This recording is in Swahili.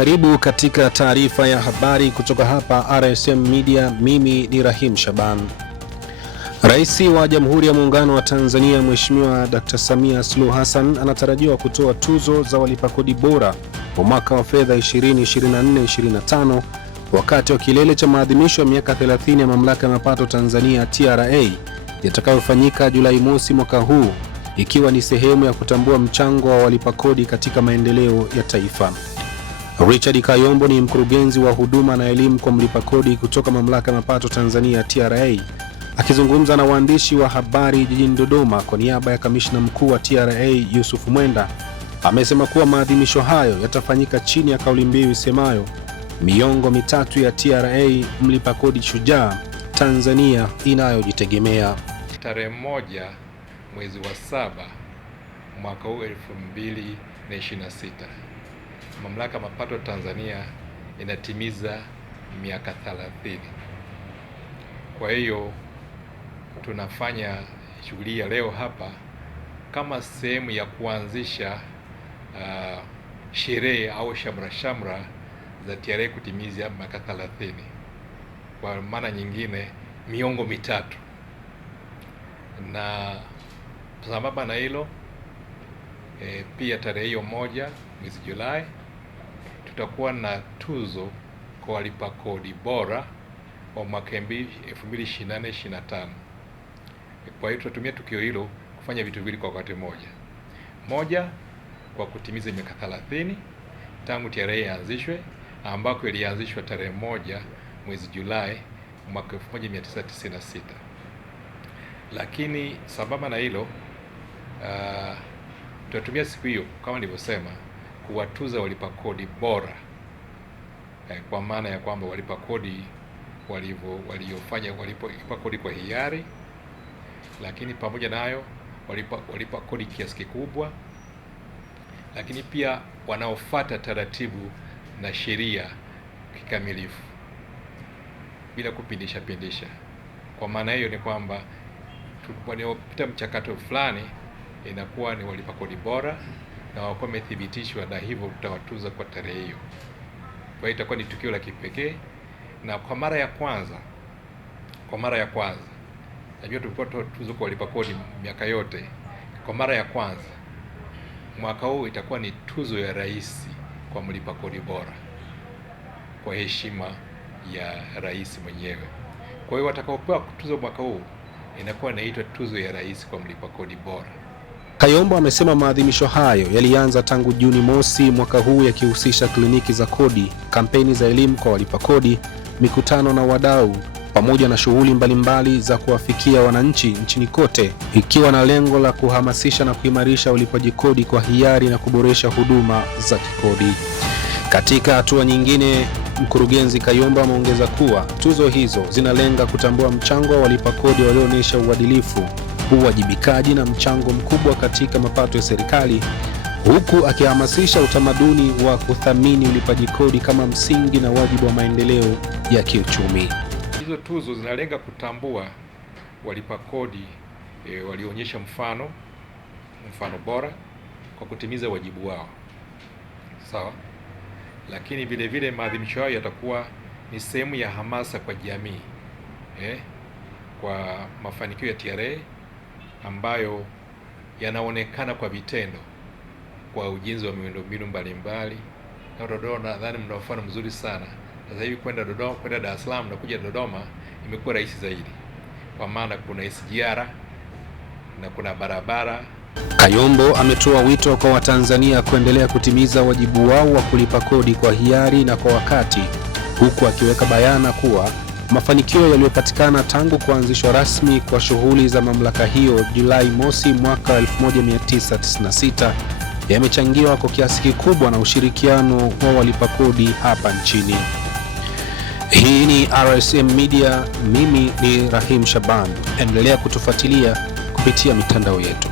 Karibu katika taarifa ya habari kutoka hapa RSM Media. Mimi ni Rahim Shaban. Rais wa Jamhuri ya Muungano wa Tanzania Mheshimiwa Dr. Samia Suluhu Hassan anatarajiwa kutoa tuzo za walipa kodi bora kwa mwaka wa fedha 2024-2025 wakati wa kilele cha maadhimisho ya miaka 30 ya Mamlaka ya Mapato Tanzania TRA yatakayofanyika Julai mosi mwaka huu, ikiwa ni sehemu ya kutambua mchango wa walipa kodi katika maendeleo ya taifa. Richard Kayombo ni mkurugenzi wa huduma na elimu kwa mlipa kodi kutoka Mamlaka ya Mapato Tanzania TRA, akizungumza na waandishi wa habari jijini Dodoma kwa niaba ya kamishna mkuu wa TRA Yusuf Mwenda, amesema kuwa maadhimisho hayo yatafanyika chini ya kauli mbiu isemayo miongo mitatu ya TRA, mlipa kodi shujaa, Tanzania inayojitegemea. Tarehe 1 mwezi wa 7 mwaka huu 2026 Mamlaka ya Mapato Tanzania inatimiza miaka 30. Kwa hiyo tunafanya shughuli ya leo hapa kama sehemu ya kuanzisha sherehe au shamra za TRA kutimiza miaka 30. Kwa maana nyingine miongo mitatu. Na sambamba na hilo pia tarehe hiyo 1 mwezi Julai tutakuwa na tuzo kwa walipa kodi bora wa mwaka 2024-2025. Kwa hiyo tutatumia tukio hilo kufanya vitu viwili kwa wakati mmoja. Moja, kwa kutimiza miaka 30 tangu TRA ianzishwe, ambako ilianzishwa tarehe 1 mwezi Julai mwaka 1996. Lakini sambamba na hilo tutatumia siku hiyo kama nilivyosema kuwatuza walipa kodi bora, kwa maana ya kwamba walipa kodi waliofanya walipa kodi kwa hiari, lakini pamoja nayo walipa kodi kiasi kikubwa, lakini pia wanaofuata taratibu na sheria kikamilifu bila kupindisha. Kwa maana hiyo ni kwamba wanaopita mchakato fulani inakuwa ni walipa kodi bora na wako wamethibitishwa, na hivyo tutawatuza kwa tarehe hiyo. Kwa hiyo itakuwa ni tukio la kipekee, na kwa mara ya kwanza najua tulikuwa tuzo kwa walipa kodi miaka yote. Kwa mara ya kwanza mwaka huu itakuwa ni tuzo ya rais kwa mlipa kodi bora kwa heshima ya rais mwenyewe. Kwa hiyo watakaopewa tuzo mwaka huu inakuwa inaitwa tuzo ya rais kwa mlipa kodi bora. Kayombo amesema maadhimisho hayo yalianza tangu Juni mosi mwaka huu, yakihusisha kliniki za kodi, kampeni za elimu kwa walipa kodi, mikutano na wadau, pamoja na shughuli mbalimbali za kuwafikia wananchi nchini kote, ikiwa na lengo la kuhamasisha na kuimarisha ulipaji kodi kwa hiari na kuboresha huduma za kikodi. Katika hatua nyingine, mkurugenzi Kayombo ameongeza kuwa tuzo hizo zinalenga kutambua mchango wa walipa kodi walioonyesha uadilifu, uwajibikaji na mchango mkubwa katika mapato ya serikali, huku akihamasisha utamaduni wa kuthamini ulipaji kodi kama msingi na wajibu wa maendeleo ya kiuchumi. Hizo tuzo zinalenga kutambua walipa kodi walionyesha mfano bora kwa kutimiza wajibu wao. Sawa? Lakini vile vile maadhimisho hayo yatakuwa ni sehemu ya hamasa kwa jamii kwa mafanikio ya TRA ambayo yanaonekana kwa vitendo kwa ujenzi wa miundombinu mbalimbali. Na Dodoma nadhani mna mfano mzuri sana. Sasa hivi kwenda Dar es Salaam na kuja Dodoma imekuwa rahisi zaidi, kwa maana kuna SGR na kuna barabara. Kayombo ametoa wito kwa Watanzania kuendelea kutimiza wajibu wao wa kulipa kodi kwa hiari na kwa wakati, huku akiweka bayana kuwa mafanikio yaliyopatikana tangu kuanzishwa rasmi kwa shughuli za mamlaka hiyo Julai mosi mwaka 1996 yamechangiwa kwa kiasi kikubwa na ushirikiano wa walipa kodi hapa nchini. Hii ni RSM Media, mimi ni Rahim Shaban. Endelea kutufuatilia kupitia mitandao yetu.